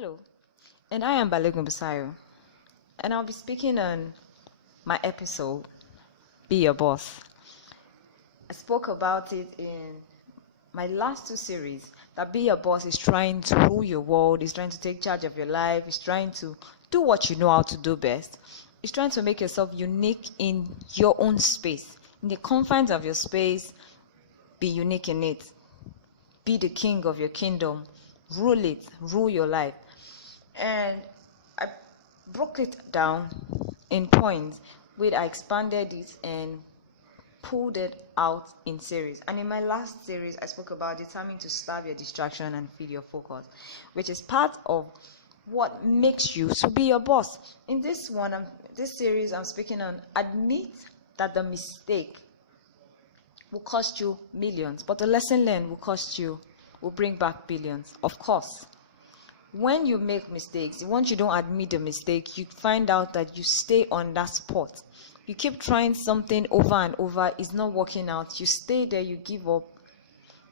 Hello, and I am Balogun Busayo, and I'll be speaking on my episode, Be Your Boss. I spoke about it in my last two series, that Be Your Boss is trying to rule your world, is trying to take charge of your life, is trying to do what you know how to do best. It's trying to make yourself unique in your own space, in the confines of your space. Be unique in it. Be the king of your kingdom. Rule it, rule your life. And I broke it down in points where I expanded it and pulled it out in series. And in my last series, I spoke about determined to starve your distraction and feed your focus, which is part of what makes you to be your boss. In this series, I'm speaking on admit that the mistake will cost you millions, but the lesson learned will bring back billions. Of course, when you make mistakes, once you don't admit the mistake, you find out that you stay on that spot. You keep trying something over and over, it's not working out. You stay there, you give up.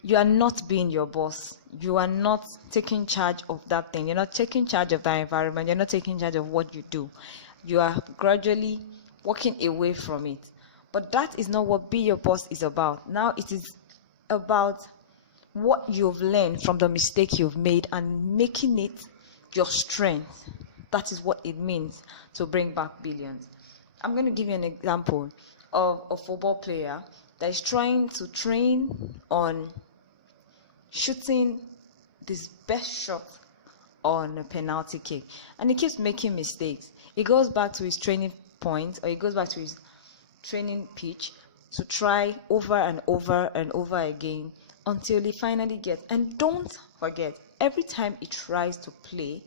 You are not being your boss. You are not taking charge of that thing. You're not taking charge of that environment. You're not taking charge of what you do. You are gradually walking away from it. But that is not what Be Your Boss is about. Now it is about what you've learned from the mistake you've made and making it your strength. That is what it means to bring back billions. I'm going to give you an example of a football player that is trying to train on shooting this best shot on a penalty kick, and he keeps making mistakes. He goes back to his training point, or he goes back to his training pitch to try over and over and over again until he finally gets. And don't forget, every time he tries to play,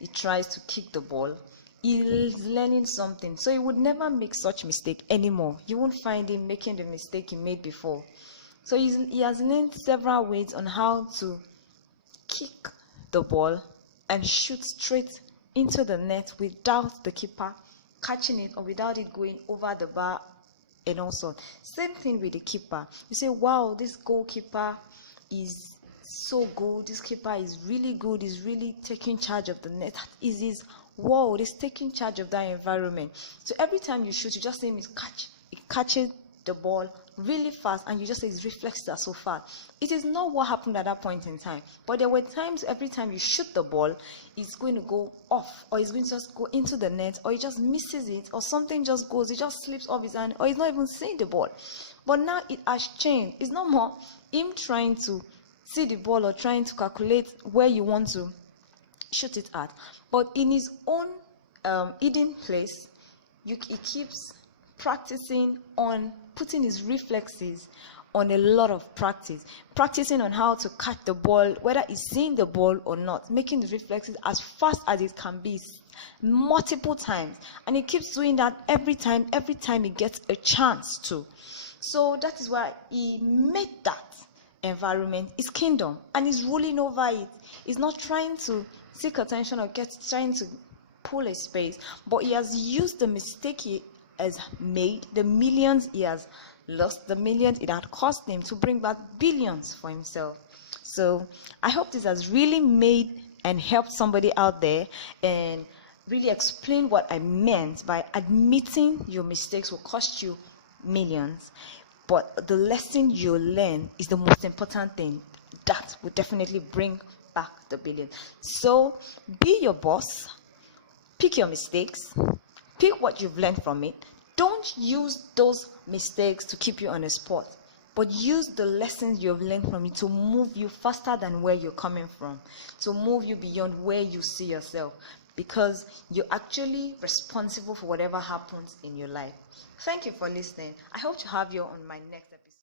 he tries to kick the ball, he's learning something. So he would never make such mistake anymore. You won't find him making the mistake he made before. So he has learned several ways on how to kick the ball and shoot straight into the net without the keeper catching it, or without it going over the bar and also. Same thing with the keeper. You say, wow, this goalkeeper is so good. This keeper is really good. He's really taking charge of the net. That is his world. He's taking charge of that environment. So every time you shoot, you just say him catch. He catches the ball really fast, and you just say his reflexes are so fast. It is not what happened at that point in time, but there were times every time you shoot the ball, it's going to go off, or it's going to just go into the net, or he just misses it, or something just goes, it just slips off his hand, or he's not even seeing the ball. But now it has changed. It's not more him trying to see the ball or trying to calculate where you want to shoot it at, but in his own hidden place, he keeps practicing on putting his reflexes on a lot of practicing on how to catch the ball, whether he's seeing the ball or not, making the reflexes as fast as it can be multiple times, and he keeps doing that every time he gets a chance to. So that is why he made that environment his kingdom, and he's ruling over it. He's not trying to seek attention or trying to pull a space, but he has used the mistake he has made, the millions he has lost, the millions it had cost him, to bring back billions for himself. So I hope this has really made and helped somebody out there, and really explain what I meant by admitting your mistakes will cost you millions, but the lesson you learn is the most important thing that will definitely bring back the billion. So be your boss, pick your mistakes, pick what you've learned from it. Don't use those mistakes to keep you on the spot, but use the lessons you've learned from it to move you faster than where you're coming from, to move you beyond where you see yourself, because you're actually responsible for whatever happens in your life. Thank you for listening. I hope to have you on my next